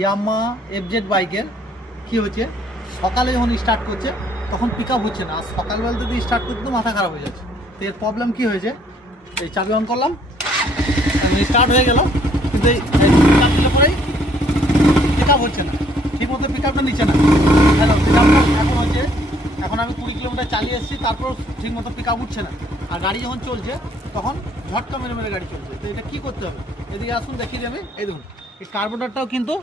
Yamaha FZ বাইকের কি হচ্ছে, সকালে যখন স্টার্ট করছে তখন পিক আপ হচ্ছে না, আর সকালবেলা যদি স্টার্ট করতে তো মাথা খারাপ হয়ে যাচ্ছে। তো এর প্রবলেম কী হয়েছে, এই চাবি অন করলাম, স্টার্ট হয়ে গেল, কিন্তু এই চাপ দিলে পরেই পিক আপ হচ্ছে না, ঠিক মতো পিক আপটা নিচ্ছে না। হ্যালো, পিক আপটা এখন হচ্ছে, এখন আমি 20 কিলোমিটার চালিয়ে এসেছি, তারপর ঠিক মতো পিক আপ উঠছে না। আর গাড়ি যখন চলছে তখন ঝটকা মেরে মেরে গাড়ি চলছে। তো এটা কী করতে হবে, এদিকে আসুন দেখিয়ে দেবে। এই দেখুন, এই কার্বোরেটরটাও কিন্তু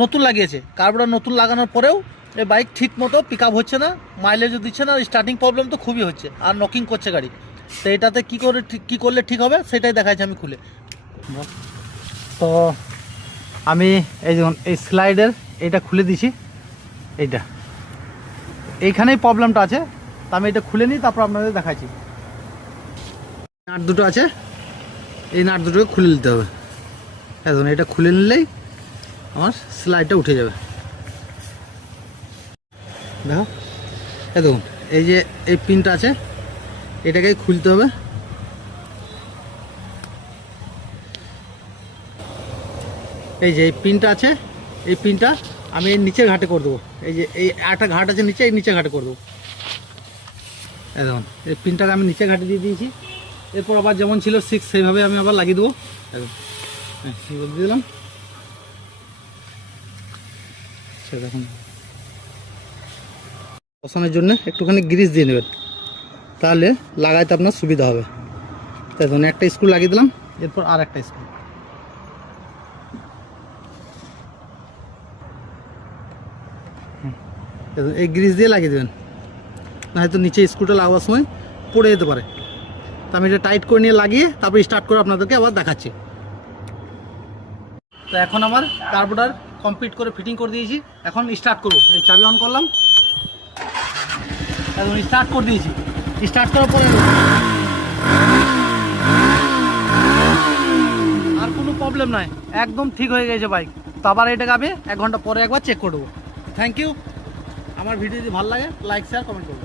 নতুন লাগিয়েছে, কার্বোরেটর নতুন লাগানোর পরেও এই বাইক ঠিক মতো পিক আপ হচ্ছে না, মাইলেজও দিচ্ছে না, স্টার্টিং প্রবলেম তো খুবই হচ্ছে, আর নকিং করছে গাড়ি। তো এটাতে কী করলে ঠিক হবে সেটাই দেখাচ্ছি আমি খুলে। তো আমি এই দেখুন এই স্লাইডের এইটা খুলে দিছি, এইখানেই প্রবলেমটা আছে। তো আমি এটা খুলে নিই, তারপর আপনাদের দেখাচ্ছি। নাট দুটো আছে, এই নাট দুটোকে খুলে নিতে হবে। এখন এটা খুলে নিলেই আমার স্লাইডটা উঠে যাবে। দেখো, এই দেখুন, এই যে এই পিনটা আছে, এটাকেই খুলতে হবে। এই যে এই পিনটা আছে, এই পিনটা আমি এই নিচের ঘাটে করে দেবো। এই যে এই একটা ঘাট আছে নিচে, এই নিচের ঘাটে করে দেবো। এই দেখুন, এই পিনটাকে আমি নিচে ঘাটে দিয়ে দিয়েছি। এরপর আবার যেমন ছিল 6 সেইভাবে আমি আবার লাগিয়ে দেবো। দিয়ে দিলাম। সে দেখুন, বসানোর জন্য একটুখানি গ্রিস দিয়ে নেবেন, তাহলে লাগাইতে আপনার সুবিধা হবে। তাই ধরুন একটা স্ক্রু লাগিয়ে দিলাম, এরপর আর একটা স্ক্রু। এই গ্রিস দিয়ে লাগিয়ে দেবেন, না হয়তো নিচে স্ক্রুটা লাগাবার সময় পড়ে যেতে পারে। তো আমি এটা টাইট করে নিয়ে লাগিয়ে তারপর স্টার্ট করে আপনাদেরকে আবার দেখাচ্ছি। তো এখন আমার কার্বোরেটর কমপ্লিট করে ফিটিং করে দিয়েছি, এখন স্টার্ট করবো। এই চাবি অন করলাম, এখন স্টার্ট করে দিয়েছি। স্টার্ট করার পরে আর কোনো প্রবলেম নাই, একদম ঠিক হয়ে গেছে বাইক। তো আবার এটাকে আমি 1 ঘন্টা পরে একবার চেক করে দেবো। Thank you. আমার ভিডিও যদি ভালো লাগে লাইক শেয়ার কমেন্ট করবো।